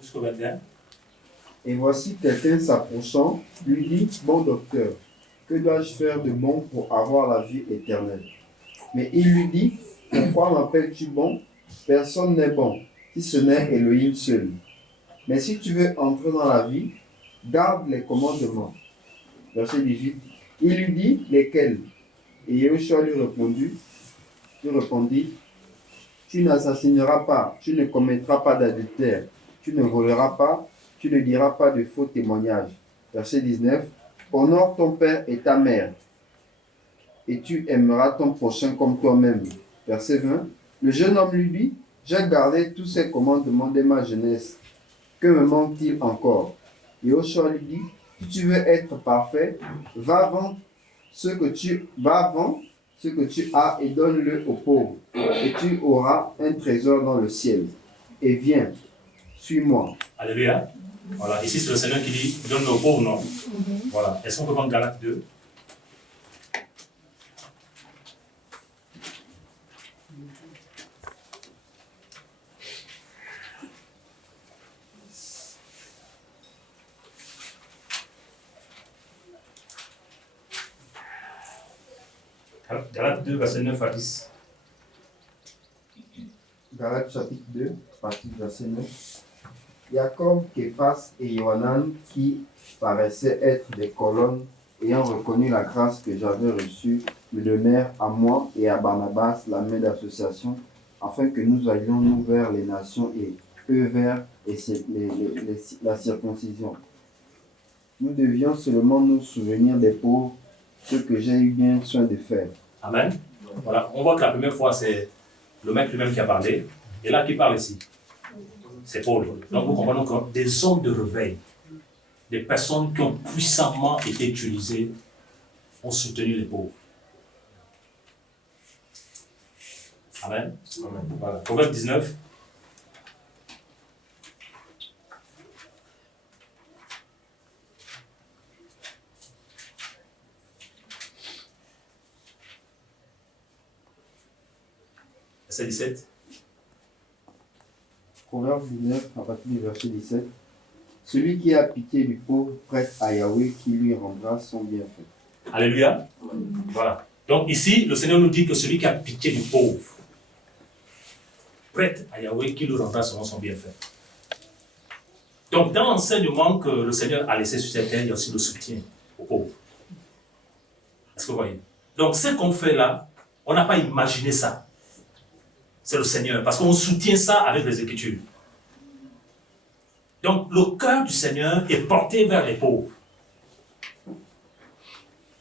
jusqu'au 21. Et voici quelqu'un s'approchant, lui dit, bon docteur, que dois-je faire de bon pour avoir la vie éternelle? Mais il lui dit, pourquoi m'appelles-tu bon? Personne n'est bon, si ce n'est Elohim seul. Mais si tu veux entrer dans la vie, garde les commandements. Verset 18. Il lui dit, lesquels? Et Yahushua lui répondit, tu n'assassineras pas, tu ne commettras pas d'adultère, tu ne voleras pas, tu ne diras pas de faux témoignages. Verset 19. Honore ton père et ta mère, et tu aimeras ton prochain comme toi-même. Verset 20. Le jeune homme lui dit, j'ai gardé tous ces commandements de ma jeunesse. Que me manque-t-il encore? Et Yahushua lui dit, si tu veux être parfait, va vendre ce que tu as et donne-le aux pauvres, et tu auras un trésor dans le ciel. Et viens, suis-moi. Alléluia. Voilà, ici c'est le Seigneur qui dit, donne-le aux pauvres, non? Voilà. Est-ce qu'on peut prendre Galates 2? Galates 2, verset 9 à 10. Galates chapitre 2, partie verset 9. Jacob, Képhas et Yohanan, qui paraissaient être des colonnes, ayant reconnu la grâce que j'avais reçue, me donnèrent à moi et à Barnabas la main d'association, afin que nous allions nous vers les nations et eux vers la circoncision. Nous devions seulement nous souvenir des pauvres, ce que j'ai eu bien soin de faire. Amen. Voilà, on voit que la première fois, c'est le mec lui-même qui a parlé. Et là, qui parle ici? C'est Paul. Donc, vous comprenez que des hommes de réveil, des personnes qui ont puissamment été utilisées, ont soutenu les pauvres. Amen. Amen. Voilà. Proverbe 19. Verset 17. Proverbe 19, à partir du verset 17. Celui qui a pitié du pauvre prête à Yahweh qui lui rendra son bienfait. Alléluia. Voilà. Donc ici, le Seigneur nous dit que celui qui a pitié du pauvre prête à Yahweh qui lui rendra son bienfait. Donc dans l'enseignement que le Seigneur a laissé sur cette terre, il y a aussi le soutien aux pauvres. Est-ce que vous voyez? Donc ce qu'on fait là, on n'a pas imaginé ça. C'est le Seigneur, parce qu'on soutient ça avec les Écritures. Donc, le cœur du Seigneur est porté vers les pauvres.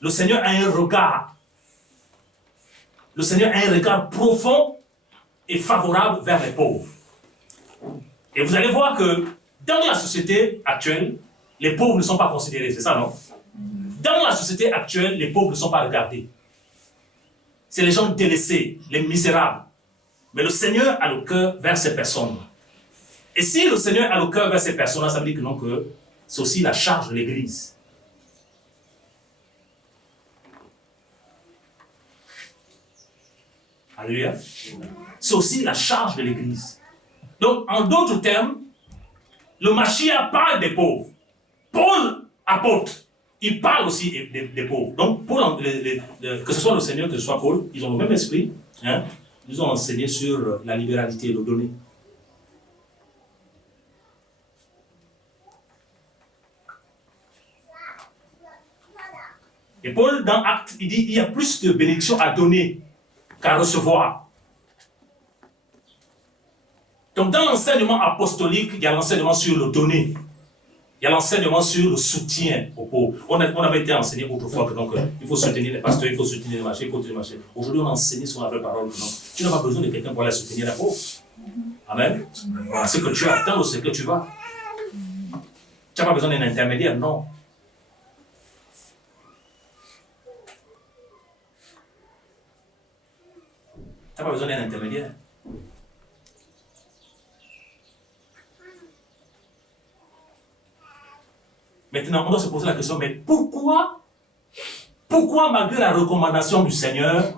Le Seigneur a un regard. Le Seigneur a un regard profond et favorable vers les pauvres. Et vous allez voir que dans la société actuelle, les pauvres ne sont pas considérés, c'est ça, non? Dans la société actuelle, les pauvres ne sont pas regardés. C'est les gens délaissés, les misérables. Mais le Seigneur a le cœur vers ces personnes. Et si le Seigneur a le cœur vers ces personnes, ça veut dire que non, que c'est aussi la charge de l'Église. Alléluia. C'est aussi la charge de l'Église. Donc, en d'autres termes, le Mashiach parle des pauvres. Paul, apôtre, il parle aussi des pauvres. Donc, Paul, que ce soit le Seigneur, que ce soit Paul, ils ont le même esprit. Hein? Ils ont enseigné sur la libéralité et le donner. Et Paul, dans Actes, il dit il y a plus de bénédictions à donner qu'à recevoir. Donc, dans l'enseignement apostolique, il y a l'enseignement sur le donner. Il y a l'enseignement sur le soutien aux pauvres. On avait été enseigné autrefois que donc, il faut soutenir les pasteurs, il faut soutenir les marchés, il faut soutenir les marchés. Aujourd'hui, on a enseigné sur la vraie parole. Donc, tu n'as pas besoin de quelqu'un pour aller soutenir les pauvres. Amen. Voilà, ce que tu attends, c'est que tu vas. Tu n'as pas besoin d'un intermédiaire, non. Tu n'as pas besoin d'un intermédiaire. Maintenant, on doit se poser la question, mais pourquoi malgré la recommandation du Seigneur,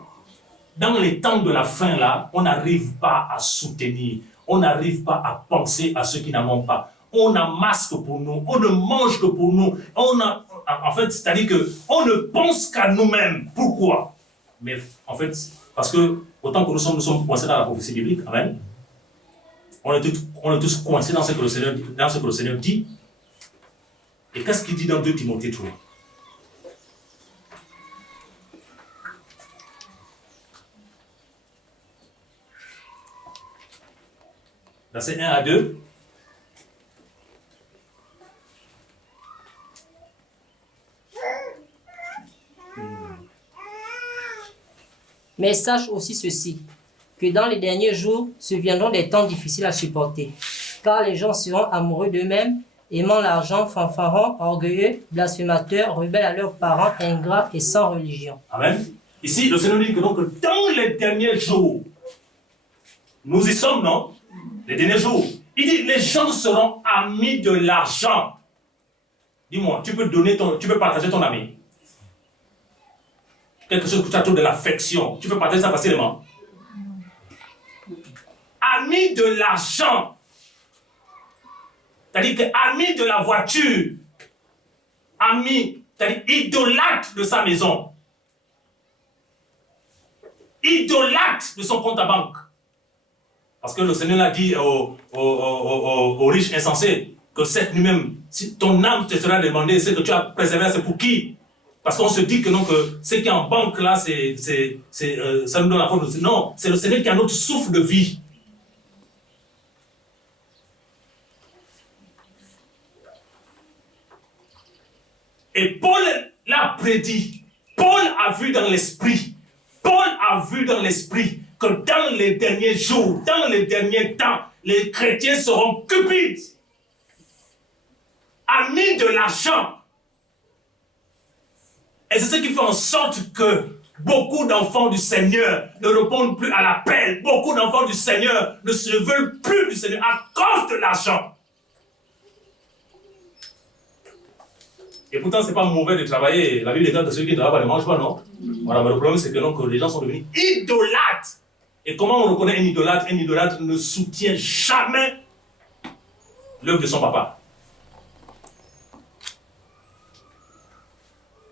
dans les temps de la fin là, on n'arrive pas à soutenir, on n'arrive pas à penser à ceux qui n'en ont pas. on amasse que pour nous, on ne mange que pour nous. En fait, c'est-à-dire qu'on ne pense qu'à nous-mêmes. Pourquoi? Mais en fait, parce que autant que nous sommes coincés dans la prophétie biblique, amen. On est tous coincés dans ce que le Seigneur dit. Et qu'est-ce qu'il dit dans 2 Timothée 3? Versets 1 à 2. Mais sache aussi ceci, que dans les derniers jours se viendront des temps difficiles à supporter, car les gens seront amoureux d'eux-mêmes, aimant l'argent, fanfarons, orgueilleux, blasphémateurs, rebelles à leurs parents, ingrats et sans religion. Amen. Ici, le Seigneur dit que donc dans les derniers jours, nous y sommes, non? Les derniers jours. Il dit, les gens seront amis de l'argent. Dis-moi, tu peux partager ton ami. Quelque chose que tu as trop de l'affection. Tu peux partager ça facilement. Amis de l'argent. C'est-à-dire que amis de la voiture. Amis, c'est-à-dire idolâtre de sa maison. Idolâtre de son compte à banque. Parce que le Seigneur l'a dit aux riches insensés que cette nuit même, si ton âme te sera demandée, ce que tu as préservé, c'est pour qui? Parce qu'on se dit que non, que ce qui est en banque là, ça nous donne la faute. Non, c'est le Seigneur qui a notre souffle de vie. Et Paul l'a prédit. Paul a vu dans l'esprit. Paul a vu dans l'esprit que dans les derniers jours, dans les derniers temps, les chrétiens seront cupides, amis de l'argent. Et c'est ce qui fait en sorte que beaucoup d'enfants du Seigneur ne répondent plus à l'appel. Beaucoup d'enfants du Seigneur ne se veulent plus du Seigneur à cause de l'argent. Et pourtant, ce n'est pas mauvais de travailler. La Bible déclare que ceux qui ne travaillent pas ne mangent pas, non? Voilà, mais le problème, c'est que, non, que les gens sont devenus idolâtres. Et comment on reconnaît un idolâtre? Un idolâtre ne soutient jamais l'œuvre de son papa.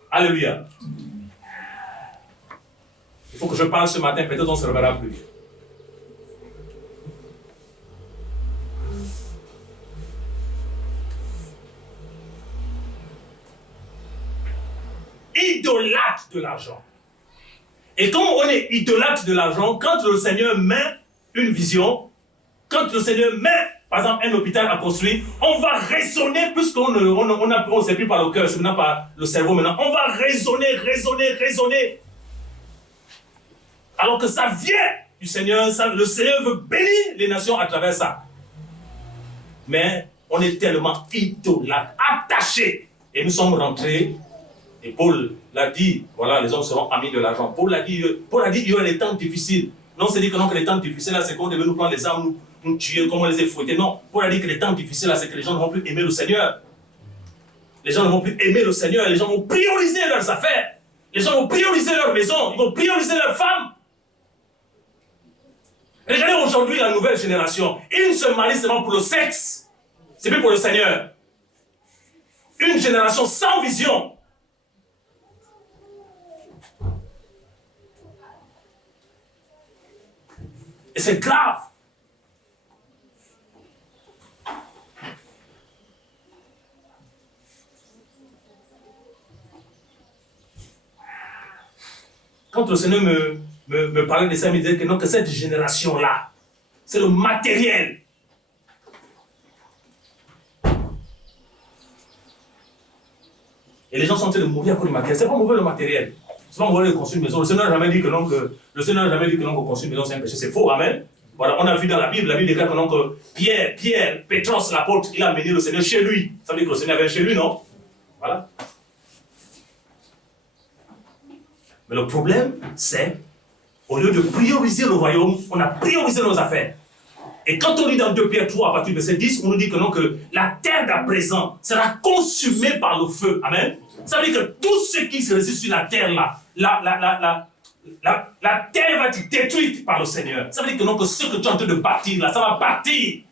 Alléluia. Il faut que je parle ce matin, peut-être on ne se reverra plus. Idolâtre de l'argent. Et quand on est idolâtre de l'argent, quand le Seigneur met une vision, quand le Seigneur met, par exemple, un hôpital à construire, on va raisonner, puisqu'on ne sait plus par le cœur, c'est maintenant par le cerveau maintenant, on va raisonner. Alors que ça vient du Seigneur, le Seigneur veut bénir les nations à travers ça. Mais on est tellement idolâtre, attaché. Et nous sommes rentrés. Et Paul l'a dit, voilà, les hommes seront amis de l'argent. Paul a dit, il y aura des temps difficiles. Non, c'est dit que non, que les temps difficiles, là, c'est qu'on devait nous prendre les armes, nous tuer, comme on les a fouettés. Non, Paul a dit que les temps difficiles, là, c'est que les gens ne vont plus aimer le Seigneur. Les gens ne vont plus aimer le Seigneur. Les gens vont prioriser leurs affaires. Les gens vont prioriser leur maison. Ils vont prioriser leurs femmes. Regardez aujourd'hui la nouvelle génération. Ils se marient seulement pour le sexe. C'est plus pour le Seigneur. Une génération sans vision. Et c'est grave. Quand le Seigneur me parlait de ça, il me disait que non, que cette génération-là, c'est le matériel. Et les gens sont en train de mourir à cause du matériel. C'est pas mauvais le matériel. C'est pas mauvais de construire une maison. Le Seigneur n'a jamais dit que non, que construire une maison c'est un péché. C'est faux, amen. Voilà, on a vu dans la Bible déclare que non, que Pierre, Pétros, l'apôtre, il a amené le Seigneur chez lui. Ça veut dire que le Seigneur avait chez lui, non? Voilà. Mais le problème, c'est, au lieu de prioriser le royaume, on a priorisé nos affaires. Et quand on lit dans 2 Pierre 3, à partir de verset 10, on nous dit que non, que la terre d'à présent sera consumée par le feu. Amen. Ça veut dire que tout ce qui se résiste sur la terre là, la terre va être détruite par le Seigneur. Ça veut dire que non, que ce que tu es en train de bâtir là, ça va partir.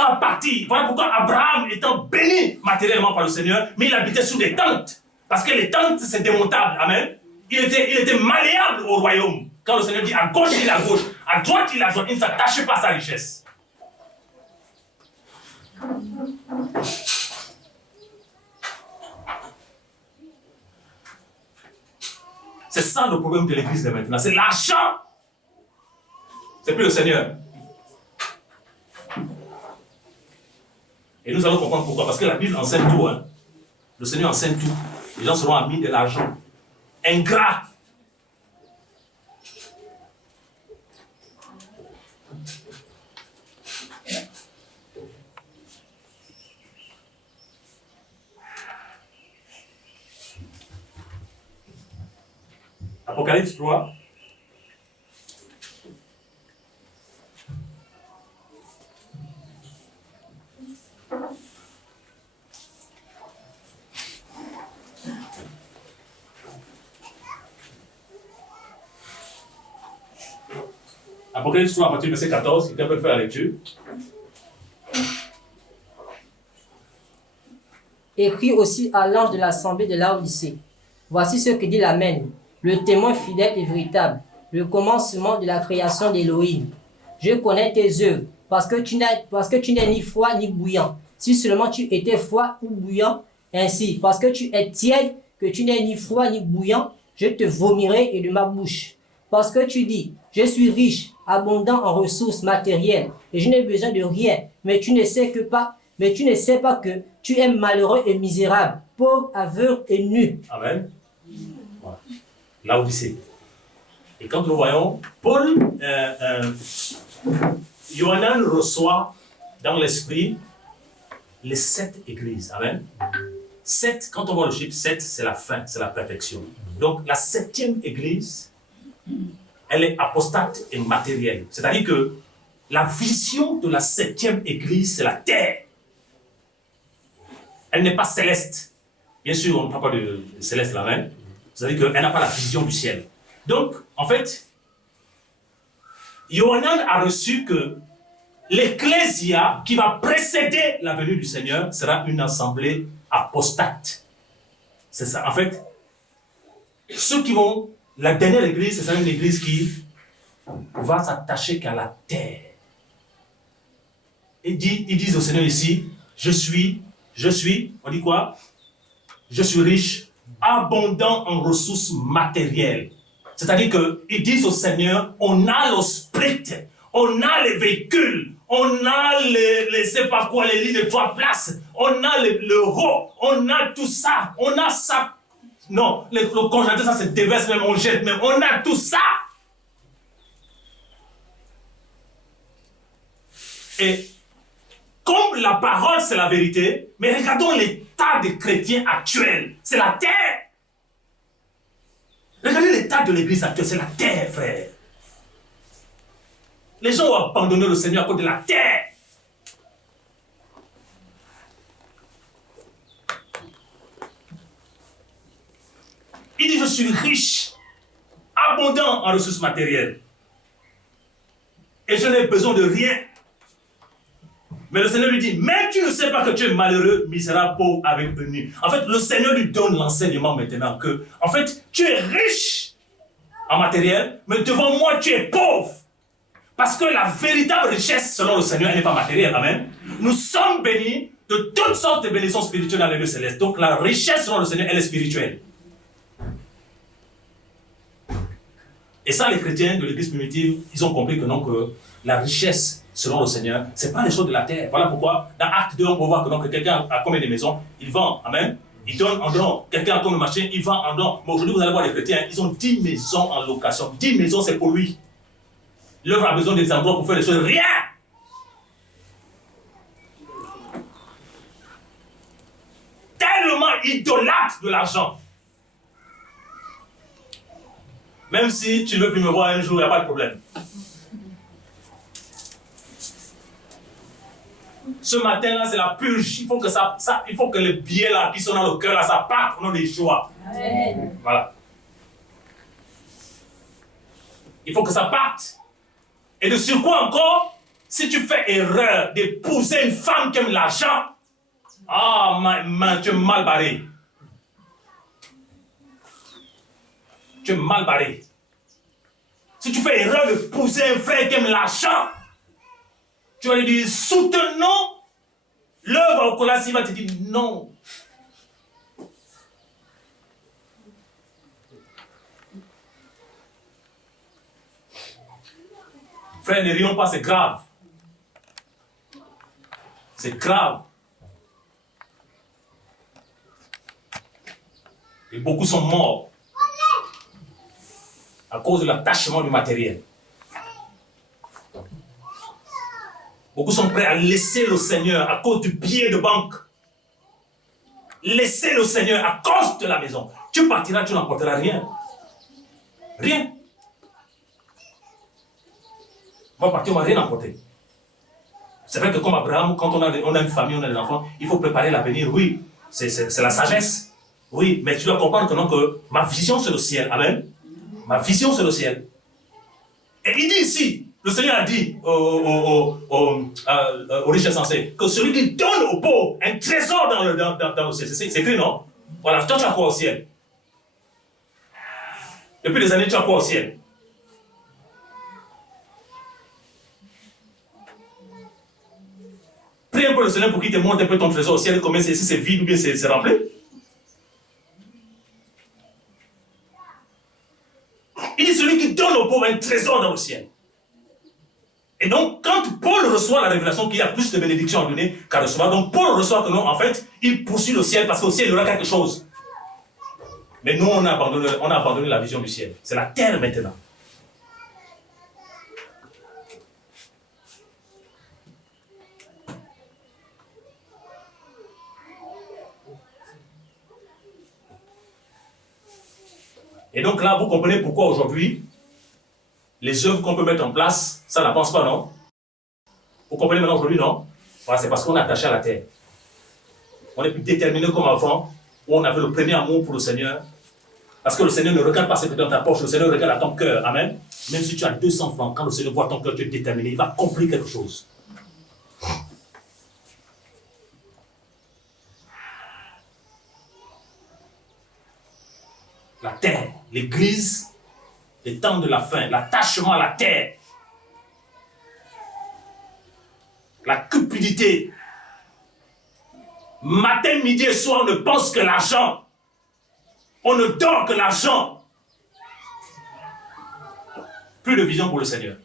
ça va partir. Voilà pourquoi Abraham, étant béni matériellement par le Seigneur, mais il habitait sous des tentes. Parce que les tentes, c'est démontable. Amen. Il était malléable au royaume. Quand le Seigneur dit à gauche, il est à gauche. À droite, il est à droite. Il ne s'attache pas à sa richesse. C'est ça le problème de l'église de maintenant. C'est l'argent. C'est plus le Seigneur. Et nous allons comprendre pourquoi. Parce que la Bible enseigne tout. Hein. Le Seigneur enseigne tout. Les gens seront amis de l'argent. Ingrats. Apocalypse 3. Apocalypse 3 à partir du verset 14, quelqu'un peut faire la lecture. Écrit aussi à l'ange de l'assemblée de Laodicée. Voici ce que dit l'Amen, le témoin fidèle et véritable, le commencement de la création d'Élohim. Je connais tes œuvres, parce que tu n'es ni froid ni bouillant. Si seulement tu étais froid ou bouillant, ainsi, parce que tu es tiède, que tu n'es ni froid ni bouillant, je te vomirai et de ma bouche. Parce que tu dis, je suis riche, abondant en ressources matérielles, et je n'ai besoin de rien, mais tu ne sais pas que tu es malheureux et misérable, pauvre, aveugle et nu. Amen. Voilà. L'Odyssée. Et quand nous voyons, Paul, Yohanan reçoit dans l'esprit les 7 églises. Amen. 7, quand on voit le chiffre 7, c'est la fin, c'est la perfection. Donc la 7e église, elle est apostate et matérielle. C'est-à-dire que la vision de la 7e église, c'est la terre. Elle n'est pas céleste. Bien sûr, on ne parle pas de céleste là même. C'est-à-dire qu'elle n'a pas la vision du ciel. Donc, en fait, Yohanan a reçu que l'ecclésia qui va précéder la venue du Seigneur sera une assemblée apostate. C'est ça. En fait, ceux qui vont... La dernière église, c'est une église qui va s'attacher qu'à la terre. Ils disent au Seigneur ici, je suis, on dit quoi? Je suis riche, abondant en ressources matérielles. C'est-à-dire qu'ils disent au Seigneur, on a le sprit, on a les véhicules, on a les c'est pas quoi, les lits de 3 places, on a l'euro, on a tout ça, on a ça. Non, le congélateur, ça se déverse même, on jette même, on a tout ça. Et comme la parole, c'est la vérité, mais regardons l'état des chrétiens actuels, c'est la terre. Regardez l'état de l'église actuelle, c'est la terre, frère. Les gens ont abandonné le Seigneur à cause de la terre. Il dit, je suis riche, abondant en ressources matérielles. Et je n'ai besoin de rien. Mais le Seigneur lui dit, mais tu ne sais pas que tu es malheureux, misérable, pauvre, avec nu. En fait, le Seigneur lui donne l'enseignement maintenant que, en fait, tu es riche en matériel, mais devant moi, tu es pauvre. Parce que la véritable richesse, selon le Seigneur, elle n'est pas matérielle. Amen. Nous sommes bénis de toutes sortes de bénédictions spirituelles dans les lieux célestes. Donc, la richesse, selon le Seigneur, elle est spirituelle. Et ça, les chrétiens de l'église primitive, ils ont compris que non, que la richesse, selon le Seigneur, ce n'est pas les choses de la terre. Voilà pourquoi, dans Acte 2, on peut voir que, donc, quelqu'un a combien de maisons, il vend, amen, il donne en don. Quelqu'un a comme le marché, il vend en don. Mais aujourd'hui, vous allez voir les chrétiens, ils ont 10 maisons en location. 10 maisons, c'est pour lui. L'œuvre a besoin des endroits pour faire les choses. Rien! Tellement idolâtre de l'argent. Même si tu ne veux plus me voir un jour, il n'y a pas de problème. Ce matin-là, c'est la purge. Il faut que les billets là, qui sont dans le cœur, là, ça parte au nom des joies. Amen. Voilà. Il faut que ça parte. Et de surcroît encore, Si tu fais erreur d'épouser une femme qui aime l'argent, tu es mal barré. Tu es mal barré. Si tu fais erreur d'épouser un frère qui aime l'argent, tu vas lui dire soutenons l'œuvre au Colosse, il va te dire non. Frère, ne rions pas, c'est grave. C'est grave. Et beaucoup sont morts à cause de l'attachement du matériel. Beaucoup sont prêts à laisser le Seigneur à cause du billet de banque. Laisser le Seigneur à cause de la maison. Tu partiras, tu n'emporteras rien. Rien. On va partir, on ne va rien emporter. C'est vrai que comme Abraham, quand on a une famille, on a des enfants, il faut préparer l'avenir. Oui, c'est la sagesse. Oui, mais tu dois comprendre que, non, que ma vision c'est le ciel. Amen. Ma vision c'est le ciel. Et il dit ici, le Seigneur a dit aux riches insensés que celui qui donne aux pauvres un trésor dans le ciel. C'est écrit, non? Voilà, toi tu as quoi au ciel? Depuis des années, tu as quoi au ciel? Prie un peu le Seigneur pour qu'il te montre un peu ton trésor au ciel, combien si c'est vide ou bien c'est rempli. Il dit celui qui donne aux pauvres un trésor dans le ciel. Et donc, quand Paul reçoit la révélation qu'il y a plus de bénédictions à donner qu'à recevoir, donc Paul reçoit que non, en fait, il poursuit le ciel parce qu'au ciel, il y aura quelque chose. Mais nous, on a abandonné la vision du ciel. C'est la terre maintenant. Et donc là, vous comprenez pourquoi aujourd'hui, les œuvres qu'on peut mettre en place, ça n'avance pas, non? Vous comprenez maintenant aujourd'hui, non? Voilà, c'est parce qu'on est attaché à la terre. On est plus déterminé comme avant, où on avait le premier amour pour le Seigneur. Parce que le Seigneur ne regarde pas ce que tu as dans ta poche, le Seigneur regarde à ton cœur. Amen. Même si tu as 200 francs, quand le Seigneur voit ton cœur, tu es déterminé, il va accomplir quelque chose. La terre, l'église, les temps de la fin, l'attachement à la terre, la cupidité. Matin, midi et soir, on ne pense que l'argent. On ne dort que l'argent. Plus de vision pour le Seigneur.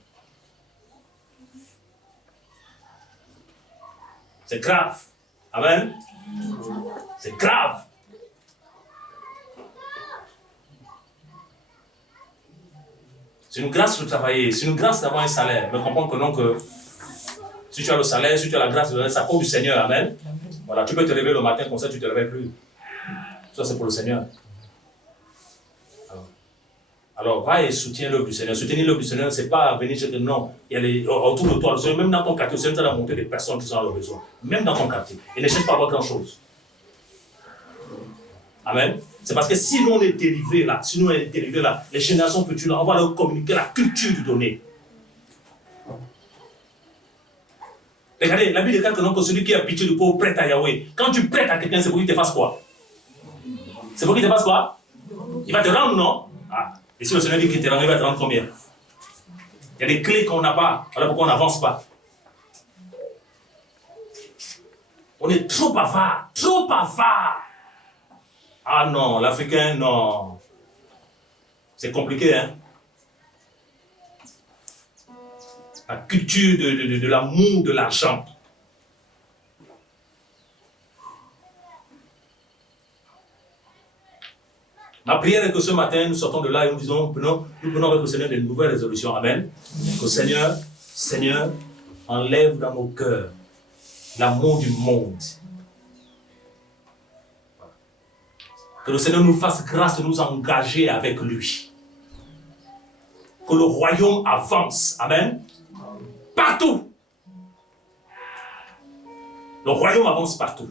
C'est grave. Amen. C'est grave. C'est une grâce de travailler, c'est une grâce d'avoir un salaire. Mais comprends que non, que si tu as le salaire, si tu as la grâce, ça compte du Seigneur. Amen. Voilà, tu peux te lever le matin comme ça, tu ne te réveilles plus. Ça, c'est pour le Seigneur. Alors, va et soutiens l'œuvre du Seigneur. Soutenir l'œuvre du Seigneur, ce n'est pas venir dire que non, il y a autour de toi, le Seigneur, même dans ton quartier, le Seigneur t'a montré des personnes qui sont dans le besoin. Même dans ton quartier. Et ne cherche pas à avoir grand-chose. Amen. C'est parce que si nous on est délivrés là, les générations futures, là, on va leur communiquer la culture du donner. Regardez, la Bible déclare que celui qui a pitié du pauvre prête à Yahweh. Quand tu prêtes à quelqu'un, c'est pour qu'il te fasse quoi? C'est pour qu'il te fasse quoi? Il va te rendre, non? Ah. Et si le Seigneur dit qu'il te rend, il va te rendre combien? Il y a des clés qu'on n'a pas, voilà pourquoi on n'avance pas. On est trop bavard, trop bavard. Ah non, l'Africain, non. C'est compliqué, hein? La culture de l'amour de l'argent. Ma prière est que ce matin, nous sortons de là et nous disons, nous prenons avec le Seigneur de nouvelles résolutions. Amen. Que Seigneur, enlève dans nos cœurs l'amour du monde. Que le Seigneur nous fasse grâce de nous engager avec lui. Que le royaume avance. Amen. Partout. Le royaume avance partout.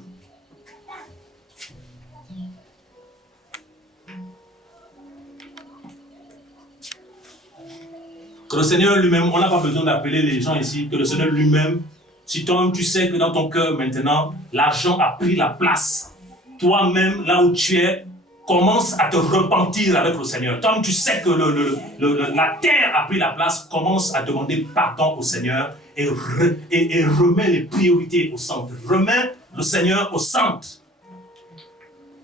Que Que le Seigneur lui-même, on n'a pas besoin d'appeler les gens ici, que le Seigneur lui-même, si toi-même tu sais que dans ton cœur maintenant, l'argent a pris la place, toi-même, là où tu es, commence à te repentir avec le Seigneur. Toi-même, tu sais que la terre a pris la place, commence à demander pardon au Seigneur et remets les priorités au centre. Remets le Seigneur au centre.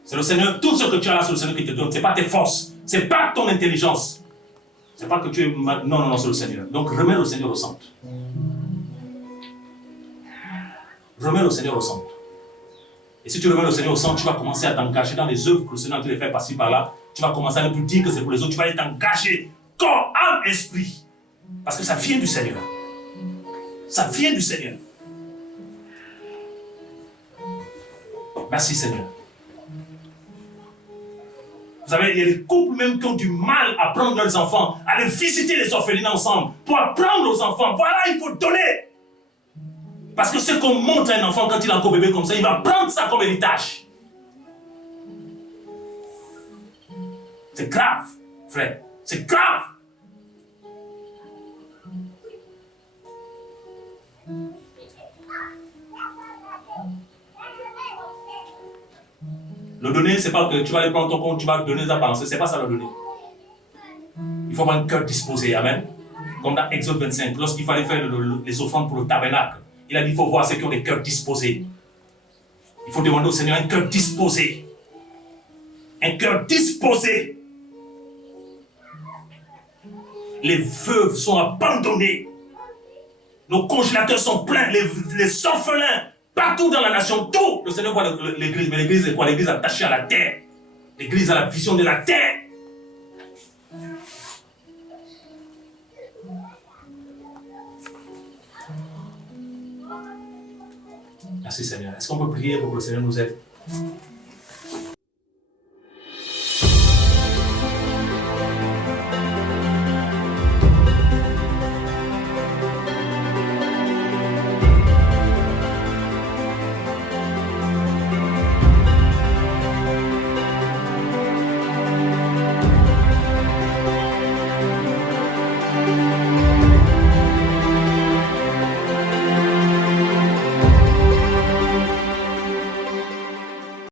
C'est le Seigneur, tout ce que tu as là, c'est le Seigneur qui te donne. Ce n'est pas tes forces, ce n'est pas ton intelligence. Ce n'est pas que tu es... Non, c'est le Seigneur. Donc remets le Seigneur au centre. Remets le Seigneur au centre. Et si tu remets le Seigneur au centre, tu vas commencer à t'engager dans les œuvres que le Seigneur te les fait par-ci par-là. Tu vas commencer à ne plus dire que c'est pour les autres. Tu vas être engagé, corps, âme, esprit. Parce que ça vient du Seigneur. Ça vient du Seigneur. Merci Seigneur. Vous savez, il y a des couples même qui ont du mal à prendre leurs enfants, à aller visiter les orphelinats ensemble, pour apprendre aux enfants. Voilà, il faut donner. Parce que ce qu'on montre à un enfant quand il est encore bébé comme ça, il va prendre ça comme héritage. C'est grave, frère. C'est grave. Le donner, c'est pas que tu vas aller prendre ton compte, tu vas donner ça balancer. C'est pas ça le donner. Il faut avoir un cœur disposé. Amen. Comme dans Exode 25, lorsqu'il fallait faire les offrandes pour le tabernacle, il a dit il faut voir ceux qui ont des cœurs disposés. Il faut demander au Seigneur un cœur disposé. Un cœur disposé. Les veuves sont abandonnées. Nos congélateurs sont pleins. Les orphelins, partout dans la nation, tout. Le Seigneur voit l'église. Mais l'église est quoi? L'église attachée à la terre. L'église a la vision de la terre. Merci Seigneur. Est-ce qu'on peut prier pour que le Seigneur nous aide?